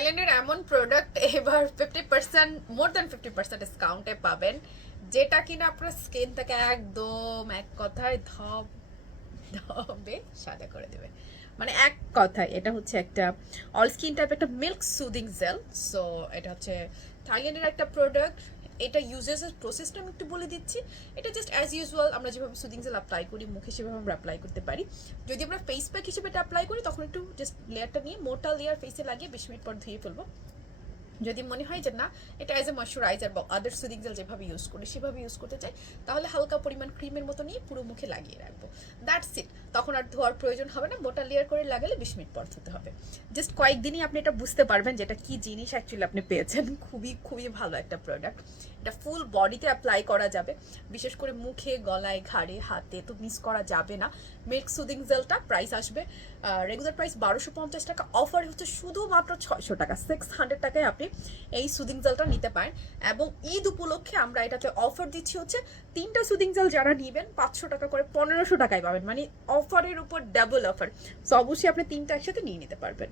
থাইল্যান্ডের এমন প্রোডাক্ট এবার 50%, মোর দ্যান 50% ডিসকাউন্টে পাবেন, যেটা কিনা আপনার স্কিন থেকে একদম এক কথায় ধবে সাদা করে দেবে। মানে এক কথায় এটা হচ্ছে একটা অল স্কিন টাইপ একটা মিল্ক সুদিং জেল। সো এটা হচ্ছে থাইল্যান্ডের একটা প্রোডাক্ট। এটা ইউজেসের প্রসেসটা আমি একটু বলে দিচ্ছি। এটা জাস্ট অ্যাজ ইউজুয়াল আমরা যেভাবে সুদিং জেল অ্যাপ্লাই করি মুখে, সেভাবে আমরা অ্যাপ্লাই করতে পারি। যদি আমরা ফেস প্যাক হিসেবে এটা অ্যাপ্লাই করি তখন একটু জাস্ট লেয়ারটা নিয়ে মোটা লেয়ার ফেসে লাগিয়ে 20 মিনিট পর ধুয়ে ফেলবো। যদি মনে হয় যে না এটা অ্যাজ এ ময়শ্চারাইজার বা আদার সুদিং জেল যেভাবে ইউজ করি সেভাবে ইউজ করতে চাই, তাহলে হালকা পরিমাণ ক্রিমের মতো নিয়ে পুরো মুখে লাগিয়ে রাখবো। That's it. তখন আর ধোয়ার প্রয়োজন হবে না, মোটা লেয়ার করে লাগালে 20 মিনিট পর ধুতে হবে। জাস্ট কয়েকদিনই আপনি এটা বুঝতে পারবেন যে এটা কি জিনিস অ্যাকচুয়ালি আপনি পেয়েছেন। খুবই খুবই ভালো একটা প্রোডাক্ট। এটা ফুল বডিতে অ্যাপ্লাই করা যাবে, বিশেষ করে মুখে, গলায়, ঘাড়ে, হাতে তো মিস করা যাবে না। মিল্ক সুদিং জেলটা প্রাইস আসবে রেগুলার প্রাইস 1250 টাকা, অফার হচ্ছে শুধুমাত্র 600 টাকা। 600 টাকায় আপনি এই সুদিং জেলটা নিতে পারেন। এবং ঈদ উপলক্ষে আমরা এটাতে অফার দিচ্ছি হচ্ছে 3টা সুদিং জেল যারা নেবেন 500 টাকা করে 1500 টাকায় পাবেন, মানে অফারের উপর ডাবল অফার। সো অবশ্যই আপনি 3টা একসাথে নিয়ে নিতে পারবেন।